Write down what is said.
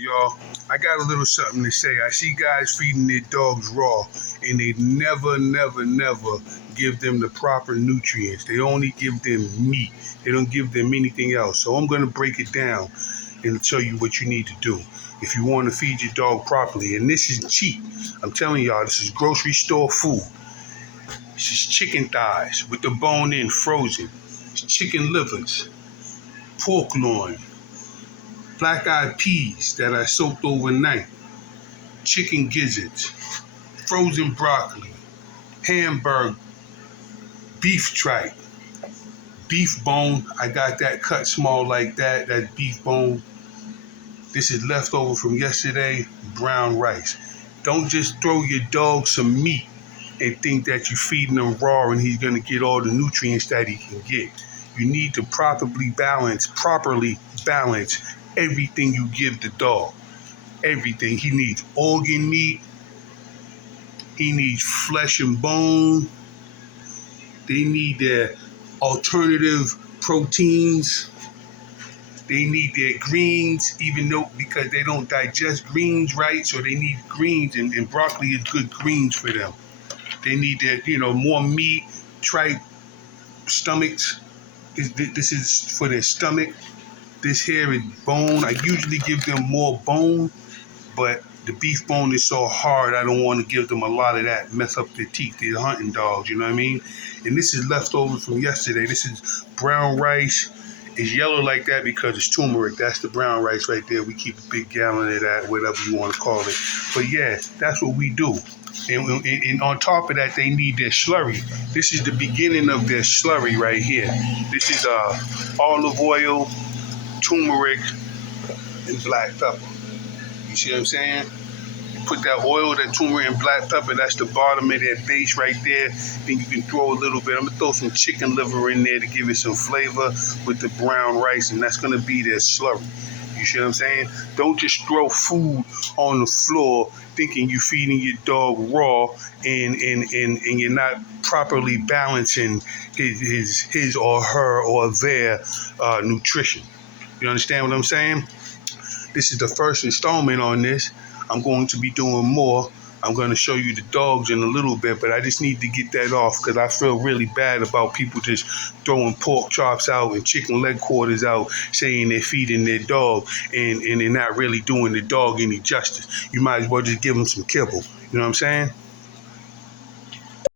Y'all, I got a little something to say. I see guys feeding their dogs raw, and they never give them the proper nutrients. They only give them meat. They don't give them anything else. So I'm going to break it down and tell you what you need to do if you want to feed your dog properly. And this is cheap. I'm telling y'all, this is grocery store food. This is chicken thighs with the bone in, frozen. It's chicken livers, pork loin, black-eyed peas that I soaked overnight, chicken gizzards, frozen broccoli, hamburger, beef tripe, beef bone. I got that cut small like that, that beef bone. This is leftover from yesterday, brown rice. Don't just throw your dog some meat and think that you're feeding him raw and he's going to get all the nutrients that he can get. You need to properly balance everything you give the dog. Everything. He needs organ meat. He needs flesh and bone. They need their alternative proteins. They need their greens, even though because they don't digest greens right, so they need greens, and broccoli is good greens for them. They need their, more meat, tripe, stomachs. This is for their stomach. This here is bone. I usually give them more bone, but the beef bone is so hard, I don't want to give them a lot of that, mess up their teeth. They're hunting dogs, you know what I mean? And this is leftover from yesterday. This is brown rice. It's yellow like that because it's turmeric. That's the brown rice right there. We keep a big gallon of that, whatever you want to call it. But yeah, that's what we do. And on top of that, they need their slurry. This is the beginning of their slurry right here. This is olive oil, turmeric, and black pepper. You see what I'm saying? You put that oil, that turmeric, and black pepper, that's the bottom of that base right there. Then you can throw a little bit. I'm going to throw some chicken liver in there to give it some flavor with the brown rice, and that's going to be their slurry. You see what I'm saying? Don't just throw food on the floor thinking you're feeding your dog raw and you're not properly balancing his or her or their nutrition. You understand what I'm saying? This is the first installment on this. I'm going to be doing more. I'm going to show you the dogs in a little bit, but I just need to get that off because I feel really bad about people just throwing pork chops out and chicken leg quarters out saying they're feeding their dog and they're not really doing the dog any justice. You might as well just give them some kibble. You know what I'm saying?